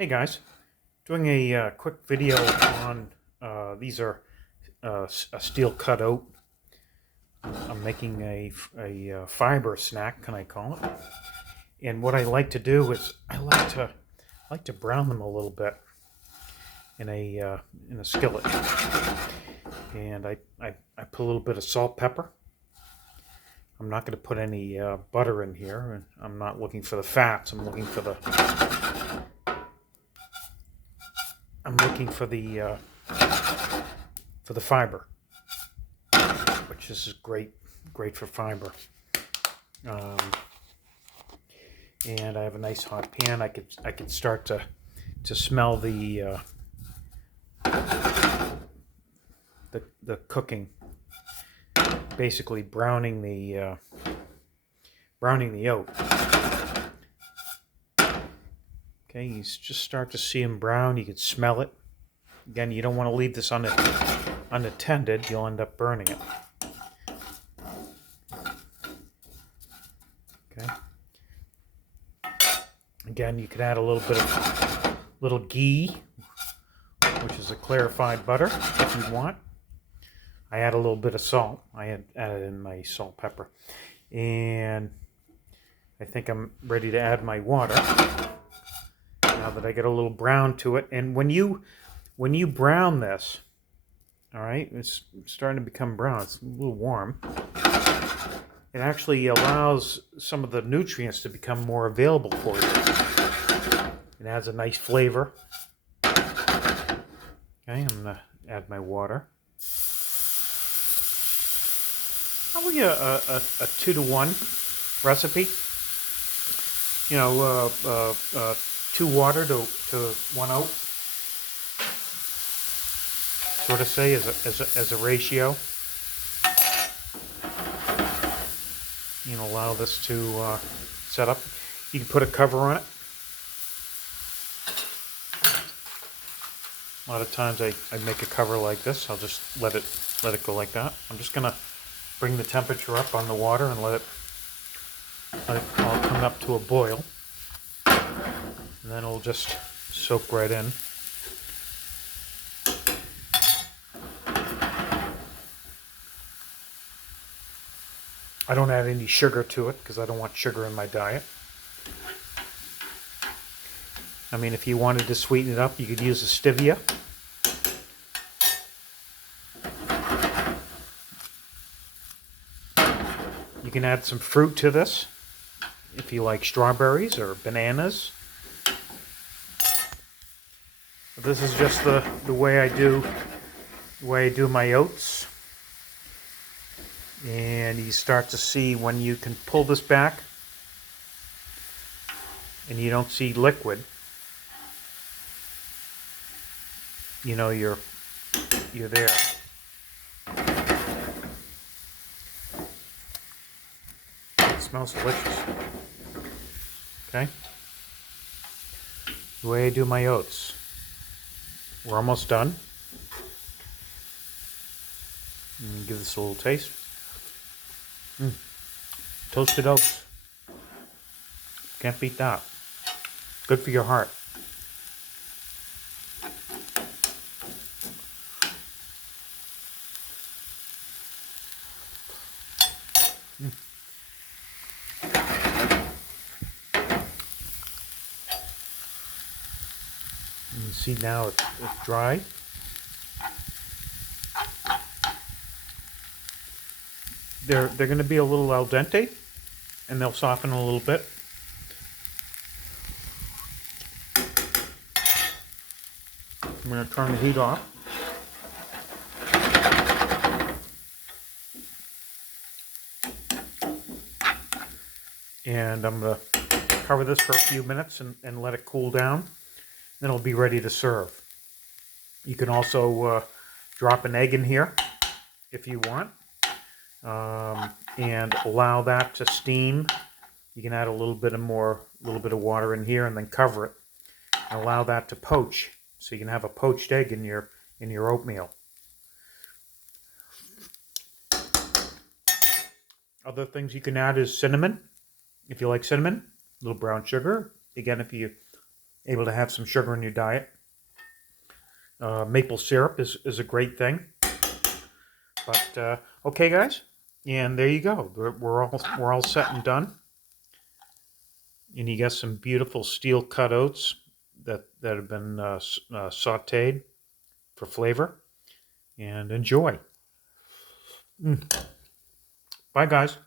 Hey guys, doing a quick video on these are a steel cut oat. I'm making a fiber snack, can I call it? And what I like to do is I like to brown them a little bit in a skillet, and I put a little bit of salt, pepper. I'm not going to put any butter in here, and I'm not looking for the fats. I'm looking for the fiber, which is great for fiber. Um, and I have a nice hot pan. I could start to smell the cooking, basically browning the oat. Okay, you just start to see them brown. You can smell it. Again, you don't want to leave this unattended. You'll end up burning it. Okay. Again, you could add a little bit of little ghee, which is a clarified butter, if you want. I add a little bit of salt. I added in my salt, pepper, and I think I'm ready to add my water. Now that I get a little brown to it, and when you brown this, all right, it's starting to become brown. It's a little warm. It actually allows some of the nutrients to become more available for you. It adds a nice flavor. Okay, I'm gonna add my water. Probably a 2-to-1 recipe. You know, 2 water to 1 oat. Sort of say as a ratio. You know, allow this to set up. You can put a cover on it. A lot of times I make a cover like this. I'll just let it go like that. I'm just gonna bring the temperature up on the water and let it all come up to a boil, and then it'll just soak right in. I don't add any sugar to it because I don't want sugar in my diet. I mean, if you wanted to sweeten it up, you could use a stevia. You can add some fruit to this if you like strawberries or bananas. But this is just the way I do my oats. And you start to see when you can pull this back and you don't see liquid, you know you're there. It smells delicious. Okay? The way I do my oats. We're almost done. Give this a little taste. Toasted oats. Can't beat that. Good for your heart. You can see now it's dry. They're going to be a little al dente, and they'll soften a little bit. I'm going to turn the heat off. And I'm going to cover this for a few minutes and let it cool down. Then it'll be ready to serve. You can also drop an egg in here if you want. And allow that to steam. You can add a little bit of water in here and then cover it and allow that to poach, so you can have a poached egg in your oatmeal. Other things you can add is cinnamon, if you like cinnamon, a little brown sugar. Again, if you able to have some sugar in your diet. Maple syrup is a great thing. But okay, guys, and there you go. We're all set and done. And you got some beautiful steel cut oats that have been sautéed for flavor. And enjoy. Bye, guys.